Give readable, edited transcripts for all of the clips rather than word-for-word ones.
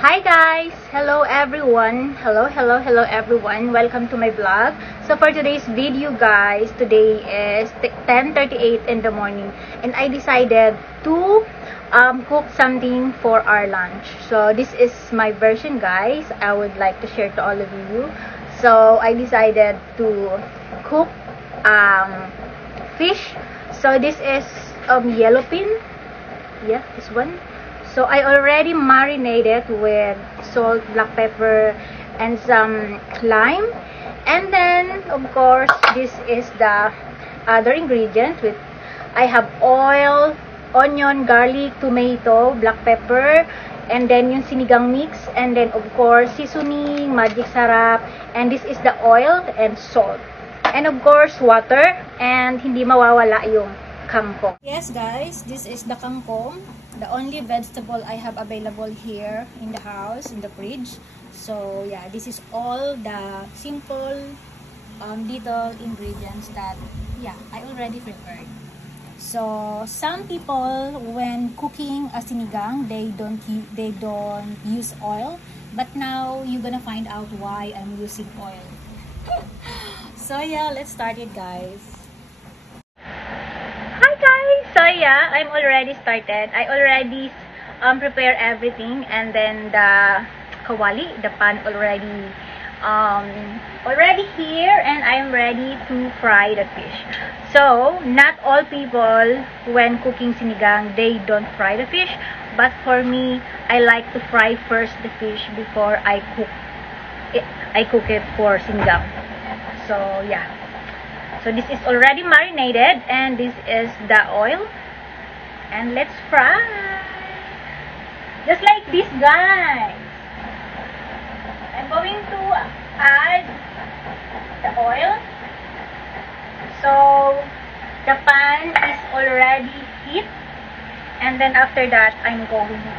Hi guys! Hello everyone! Hello everyone! Welcome to my vlog. So for today's video guys, today is 10:38 in the morning and I decided to cook something for our lunch. So this is my version guys. I would like to share to all of you. So I decided to cook fish. So this is yellowfin. Yeah, this one. So I already marinated with salt, black pepper, and some lime. And then, of course, this is the other ingredients. I have oil, onion, garlic, tomato, black pepper, and then yung sinigang mix. And then, of course, seasoning, magic sarap. And this is the oil and salt. And of course, water. And hindi mawawala yung kangkong. Yes guys, this is the kangkong, the only vegetable I have available here in the house, in the fridge. So yeah, this is all the simple little ingredients that I already prepared. So some people when cooking a sinigang, they don't use oil, but now you're gonna find out why I'm using oil. So yeah, let's start it guys. So yeah, I'm already started. I already prepare everything, and then the kawali, the pan already here, and I'm ready to fry the fish. So not all people when cooking sinigang, they don't fry the fish, but for me, I like to fry first the fish before I cook it for sinigang. So yeah. So this is already marinated, and this is the oil, and let's fry just like this guys. I'm going to add the oil. So the pan is already heat, and then after that I'm going to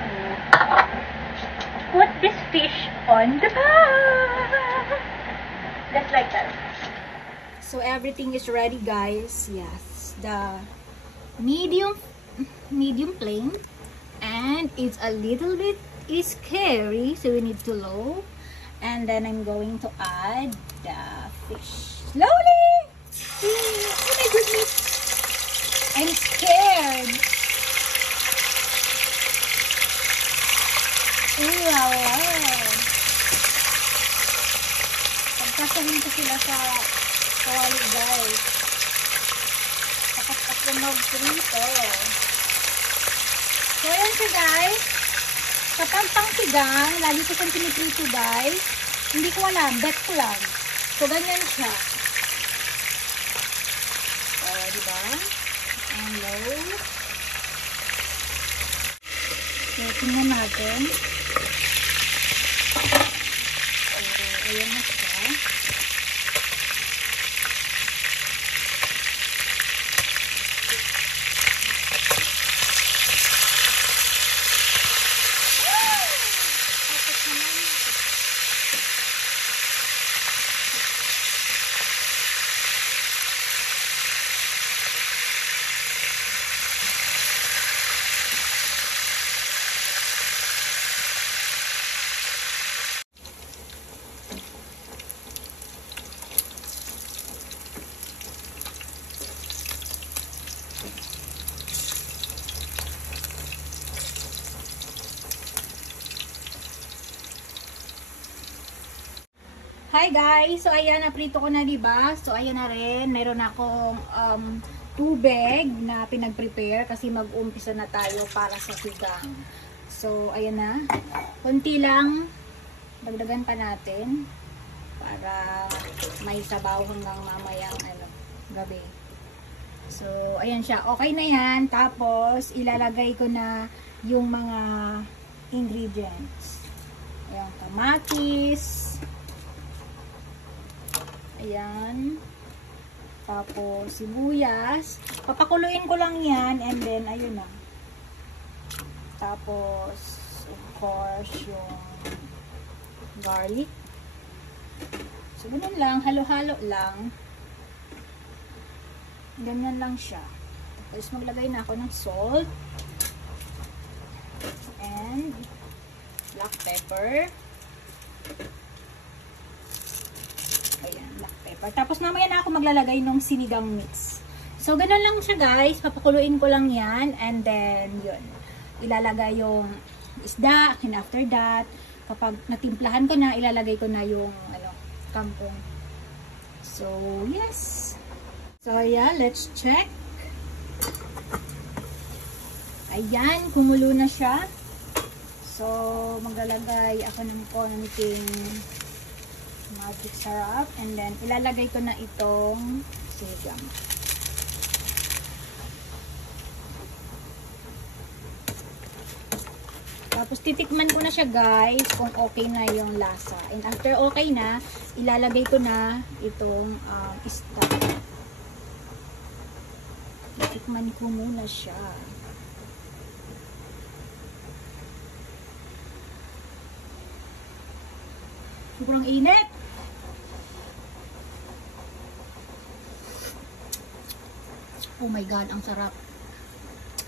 put this fish on the pan just like that. So everything is ready guys. Yes, the medium flame, and it's a little bit scary, so we need to low, and then I'm going to add the fish slowly. Oh my goodness, I'm scared. Pagkasahin ko sila sa kawali guys. Takas ako mag-prito. So ayan siya guys. Kapag pang sigang, lagi ko siyang piniprito guys. Hindi ko alam, bet ko lang. So ganyan siya. So diba? And low. So tingnan natin. So ayan na siya. Hi guys! So ayan, naprito ko na diba? So ayan na rin, meron akong tubig na pinag-prepare kasi mag-umpisa na tayo para sa sigang. So ayan na, konti lang, dagdagan pa natin para may sabaw hanggang mamayang gabi. So ayan siya, okay na yan. Tapos ilalagay ko na yung mga ingredients. Ayan, kamatis. Ayan. Tapos, sibuyas. Papakuluin ko lang yan. And then, ayun na. Tapos, of course, yung garlic. So, ganun lang. Halo-halo lang. Ganyan lang siya. Tapos, maglagay na ako ng salt. And, black pepper. Ayan, black pepper. Tapos mamaya na ako maglalagay ng sinigang mix. So, ganun lang siya guys. Papakuluin ko lang yan. And then, yun. Ilalagay yung isda. And after that, kapag natimplahan ko na, ilalagay ko na yung kangkong. So, yes. So, yeah, let's check. Ayan, kumulo na siya. So, maglalagay ako ng konting magic syrup. And then, ilalagay ko na itong sinigang. Tapos, titikman ko na siya guys kung okay na yung lasa. And after okay na, ilalagay ko na itong isda. Titikman ko muna siya. Sobrang init. Oh my God, ang sarap.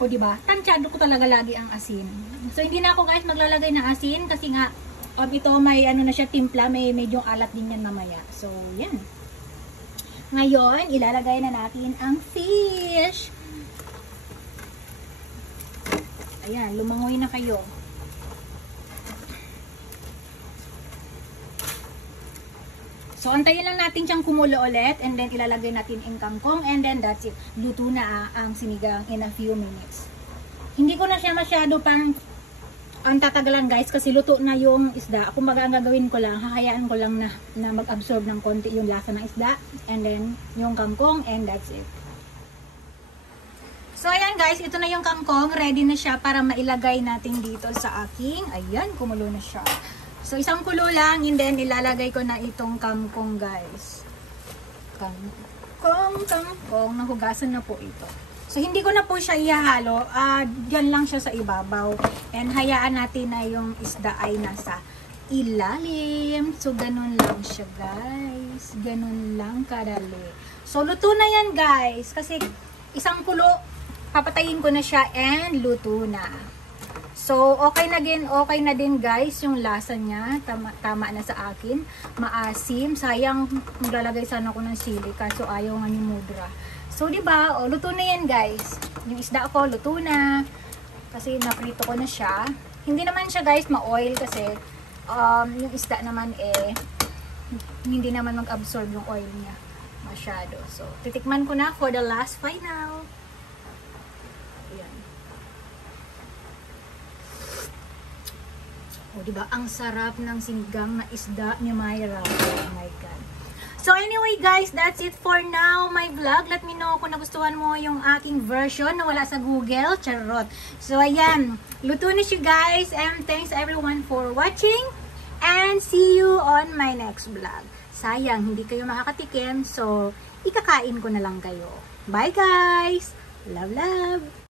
O diba? Tansyado ko talaga lagi ang asin. So hindi na ako guys maglalagay ng asin kasi nga ito may na siya timpla, may medyo alat din yan mamaya. So yan. Ngayon, ilalagay na natin ang fish. Ayan, lumangoy na kayo. So, antayin lang natin siyang kumulo ulit and then ilalagay natin yung kangkong and then that's it. Luto na ang sinigang in a few minutes. Hindi ko na siya masyado pang tatagalan guys kasi luto na yung isda. Kumbaga ang gagawin ko lang, hahayaan ko lang na mag-absorb ng konti yung lasa ng isda and then yung kangkong and that's it. So, ayan guys, ito na yung kangkong. Ready na siya para mailagay natin dito sa aking. Ayan, kumulo na siya. So, isang kulo lang, and then ilalagay ko na itong kangkong, guys. Kangkong, nahugasan na po ito. So, hindi ko na po siya ihahalo. Diyan lang siya sa ibabaw. And hayaan natin na yung isda ay nasa ilalim. So, ganun lang siya, guys. Ganun lang kadali. So, luto na yan, guys. Kasi, isang kulo, papatayin ko na siya and luto na. So, okay na din guys yung lasa niya. Tama na sa akin. Maasim. Sayang, maglalagay sana ako ng sili. Kaso ayaw nga ni Mudra. So, diba? O, luto na yan guys. Yung isda ko, luto na. Kasi naprito ko na siya. Hindi naman siya guys ma-oil kasi yung isda naman hindi naman mag-absorb yung oil niya masyado. So, titikman ko na for the last final. Ayan. O, diba? Ang sarap ng sinigang na isda ni Myra. Oh my God. So, anyway guys, that's it for now, my vlog. Let me know kung nagustuhan mo yung aking version na wala sa Google. Charot. So, ayan. Luto na siya guys. And thanks everyone for watching. And see you on my next vlog. Sayang, hindi kayo makakatikim. So, ikakain ko na lang kayo. Bye guys! Love, love!